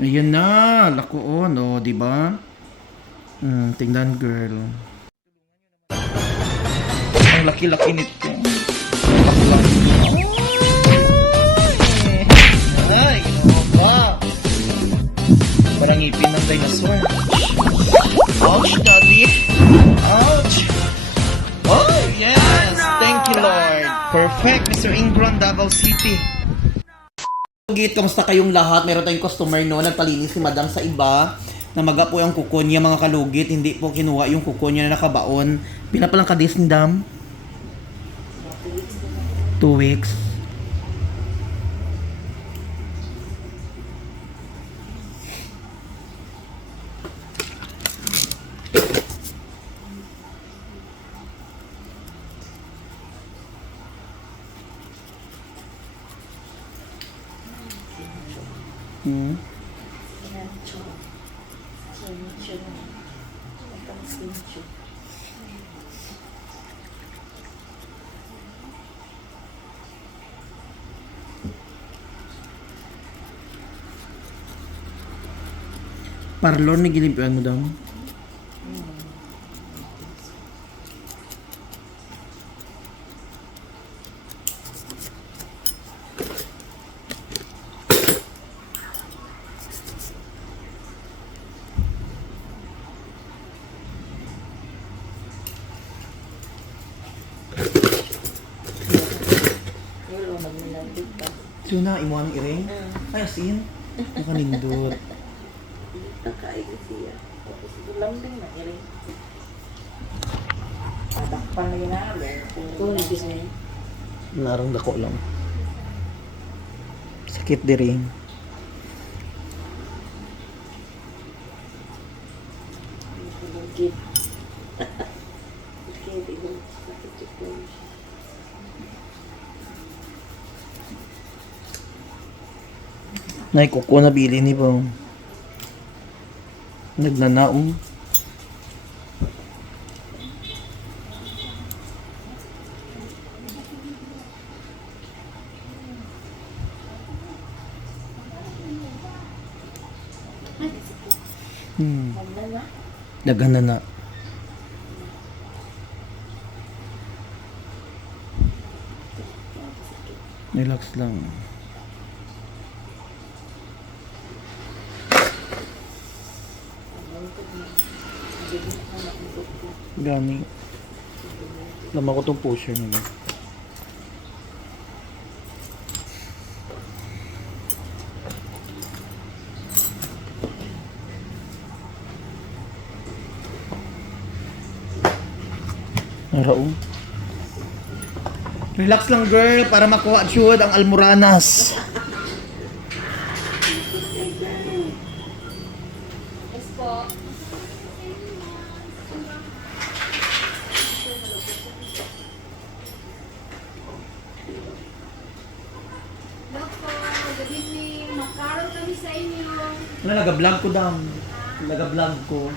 Ayan na, lakoon, o, di ba? Tingnan, girl. Ang laki-laki nito. Ay, ginawa ba? Parang ngipin ng dinosaur. Ouch, daddy. Ouch. Oh, yes. Thank you, Lord. Perfect, Mr. Ingron, Davao City. Git, kamusta kayong lahat? Meron tayong customer no, nagpalinis si madam sa iba. Namaga po yung kuko niya, mga kalugit. Hindi po kinuha yung kuko niya na nakabaon. Pinapalang kadis ni dam? 2 weeks. Parlor ni gilimpian mo daw. Suna, imo ang iring? Ay, asin. Nakanindot. Nakain siya. Tapos ito lambing na iring. Adakpan na ginalo. Kung hindi Narang dako lang. Sakit diri. Git. Git ito. Sakit ito. Nay, kuko na bili ni po. Nagnanaong. Daghan na na. Relax lang. Gani. Lama ko tong pusher nila. Araw. Relax lang, girl, para makuha sure ang almoranas. Good evening. Magkaroon kami sa inyo. Wala, nag-vlog ko daw. Nag-vlog ko.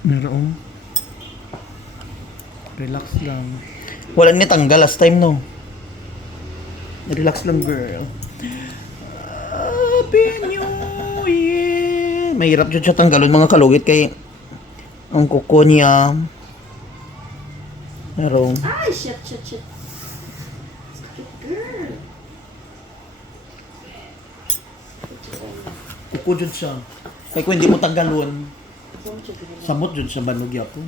Meron. Relax lang. Wala ni tanggal last time, no? Relax lang, girl. Happy New Year! Mahirap dyan siya tanggalon, mga kalugit, kay ang kuko niya. Meron. Ay, shit. Sakit, girl. Kuko dyan siya. Kaya kung hindi mo tanggalon, samot dyan sa banog yapon.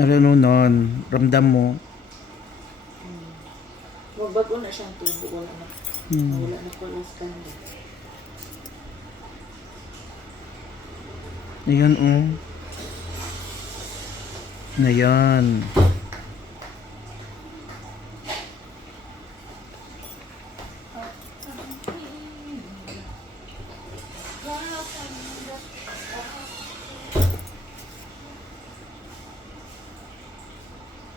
Ano nun, ramdam mo. Magbago na siyang tubo. Wala na. Wala na pala skanda. Ayan, oh. Ayan.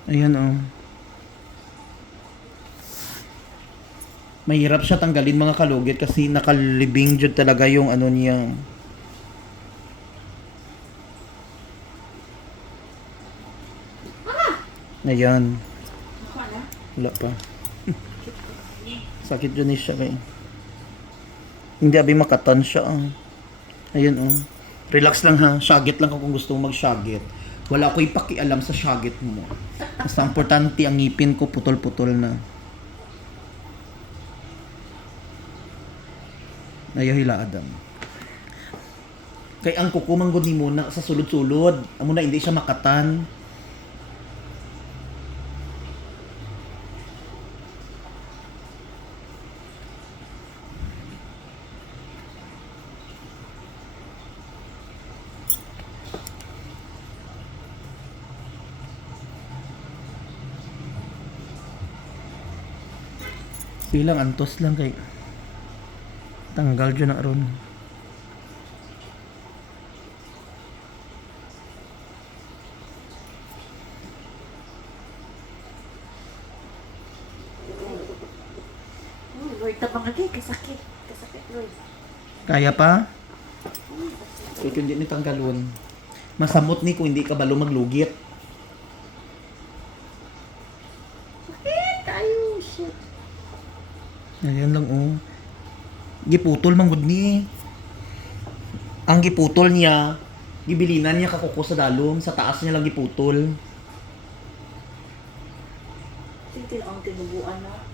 Ayan oh. Mahirap siya tanggalin mga kalugit kasi nakalibing dyan talaga yung ano niya. Ayan. Ako na. Wala pa. Sakit dyan eh siya kay. Hindi abi makatan siya ah. Ayan oh. Relax lang ha. Shagit lang kung gusto mo mag-shagit. Wala ko ipakialam sa shagit mo. Basta importante ang ngipin ko putol-putol na. Ayaw hila Adam. Kay ang kuko manggod ni muna sa sulod-sulod. Amo na hindi siya makatan. Silang antos lang kay tanggal dyan na ron. Lord, tabang lagi. Kasakit. Kasakit, Lord. Kaya pa? Kaya hindi ni tanggalon. Masamot ni kung hindi ka balo maglugit. Sakit tayo. Shit. Ayan lang oh. Giputol manggod ni. Ang giputol niya, gibilinan niya kakuko sa dalom, sa taas niya lang giputol. Tintin ang tinubuan na.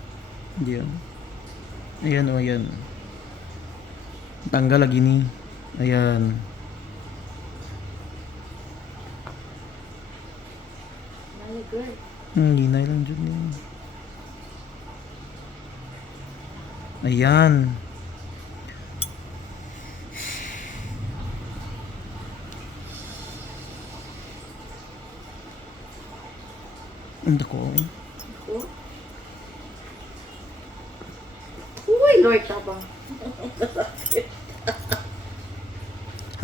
Diyan. Ayan oh, ayan. Tanggal lagi ni. Ayan. Mali, girl. Ginay lang dyan niya. Ayan. Ang dako. Ako. Uy, Lord, tabang.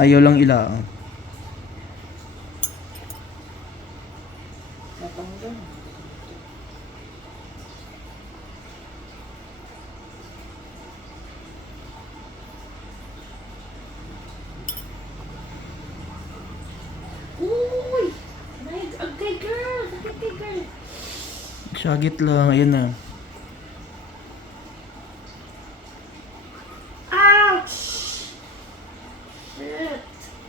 Ayaw lang ila. Tabang doon. Uy! Agay, girl! Sakit kay girl! Syagit lang. Ayan na. Ouch! Shit!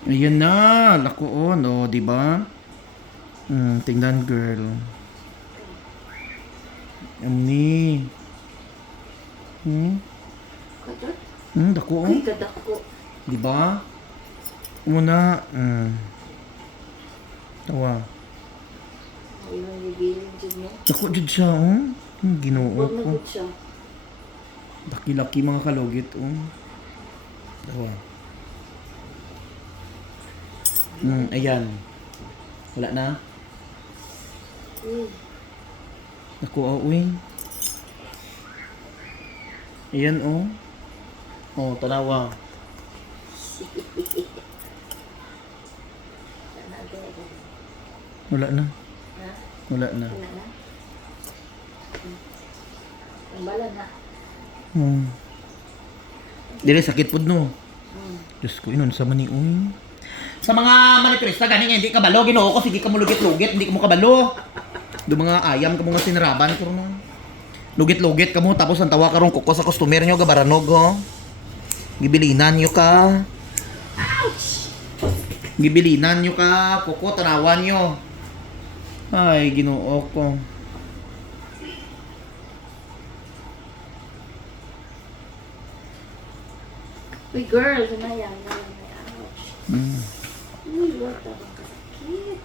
Ayan na. Lakoon. O, di ba? Tingnan, girl. Ani. Kadot? Dako. Ay, kadak ko. Di ba? Muna. Tawa. Ay, nangigilin dyan mo. Dako jud siya, oh. Ginoo Huwag na ko. good siya. Laki-laki mga kalugit, oh. Tawa. Ayan. Wala na. Uy. Dako, oh, uy. Ayan, oh. Oh, tanawa. Wala na. Ha? Wala na. Wala na? Ang bala na. Dili sakit pud no. Hmm. Diyos ko, inon sa mani, uy. Sa mga maniturista, gani nga, hindi ka balo, ginoo ko, sige ka mo lugit-lugit, hindi ka mo kabalo. Do mga ayam ka mo nga sinaraban, pero no. Lugit-lugit ka mo, tapos ang tawa karong kuko sa customer nyo, gabaranog, oh. Gibilinan nyo ka. Ouch! Gibilinan nyo ka, kuko, tanawan nyo. Ay, ginoo ko. Uy, girl, sumayang. Ouch. Uy, wag ka bang kasakit.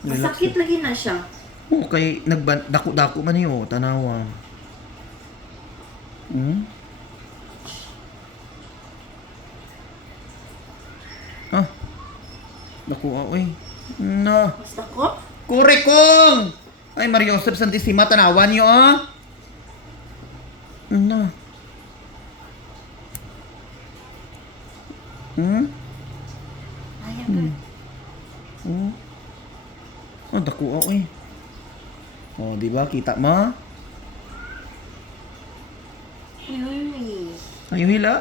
Relax Masakit lagi na siya. Okay, dako-dako man niyo, tanawa. Ah. Dako, oy. No. Basta ko? Kurikong! Ay, Mario Joseph Santissima, tanawan niyo, ah. No. Ayan, girl. di ba? Kita mo? Uy. Ayaw hila,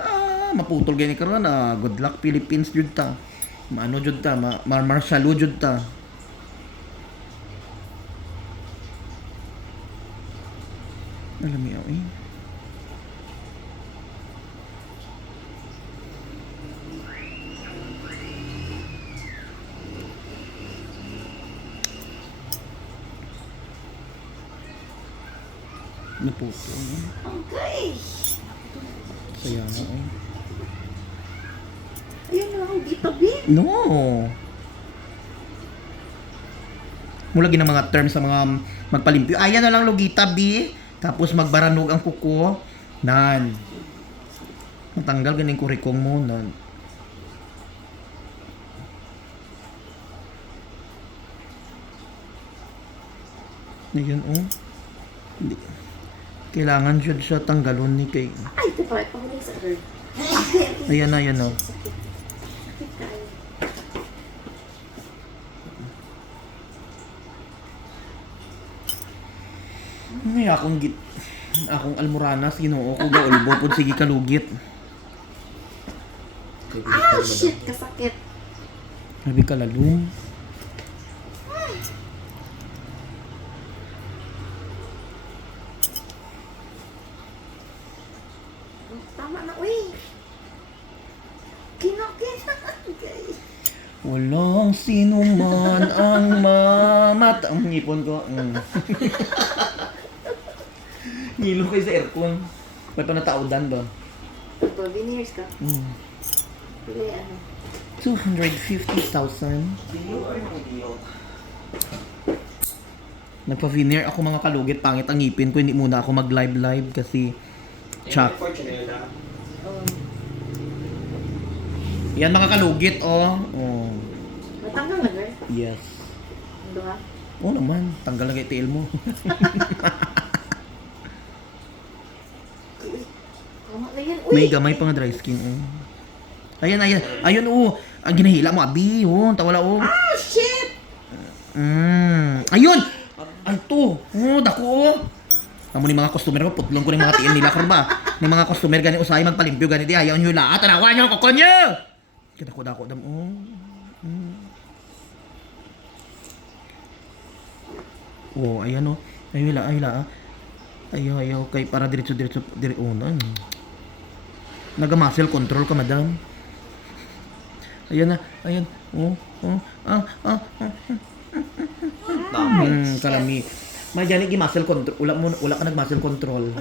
maputol gani karon good luck Philippines jud ta. Maano jud ta, marshalo jud ta. Alam mo eh. Naputol. Okay. Saya nga eh. Ayun na ako, gitabi. No. Mula ng mga terms sa mga magpalimpyo. Ayan na lang lugita, B. Tapos magbaranog ang kuko. Nan. Matanggal ganing kurikong mo. Nan. Ayan, oh. Hindi. Kailangan siya tanggalon ni kay. Ay, ito pa. Pahuli sa girl. Ayan na, ayan na. Sakit. Sakit tayo. Ay, akong almoranas, ginoo ko ga ulbo pud sige kalugit. Ah, shit. Kasakit. Sabi ka lalong. Tama na, uy. Kinakit. Okay. Walang sino man ang ang ngipon ko. Ngilo kayo sa aircon. May panataudan ba? Ito, veneers ka. Pili, ano. 250,000. Nagpa-veneer ako mga kalugit. Pangit ang ngipin ko. Hindi muna ako mag-live kasi chak. Yan mga kalugit, oh. Oh. Natanggal na, girl. Yes. Ando ha? Oo naman. Tanggal na kay tail mo. Tama na yan, uy. May gamay pa nga dry skin, oh. Ayan, ayan. Ayun, oh. Ang ginahila mo, abi, oh. Tawala, oh. Ah, shit! Ayun! Ay, to. Oh, dako, oh. Amo ni mga customer ko, putlong ko ng mga tiil nila, karba. Ni mga customer gani usay magpalimpyo gani di ayaw nyo lahat. Tanawa nyo, kokon nyo! Dako, dam, oh. Oh, ayan, oh. Ayaw, hila. Ayaw, kay para diretso, oh, nan. Naga-muscle control ka, madam. Ayan na, ayan. Oh. Kalami. May dyan muscle control. Wala ka nag-muscle control.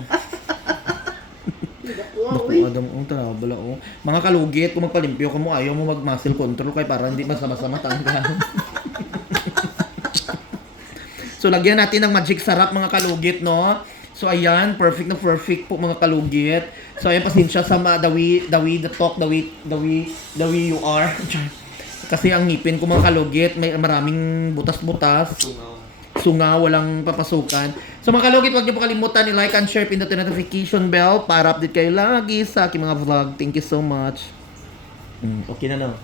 Wow, Naku, uy. Adam, tarabala, oh. Mga kalugit, kung magpalimpyo ka mo, ayaw mo mag-muscle control kay para hindi masama-sama tanggal. So, lagyan natin ng magic sarap, mga kalugit, no? So, ayan, perfect na perfect po, mga kalugit. So, ayan, pasensya sa the way you are. Kasi ang ngipin ko, mga kalugit, may maraming butas-butas. Sunga, walang papasukan. So mga kalugit, huwag niyo po kalimutan ni like and share, pindutin notification bell para update kayo lagi sa aking mga vlog. Thank you so much. Okay na.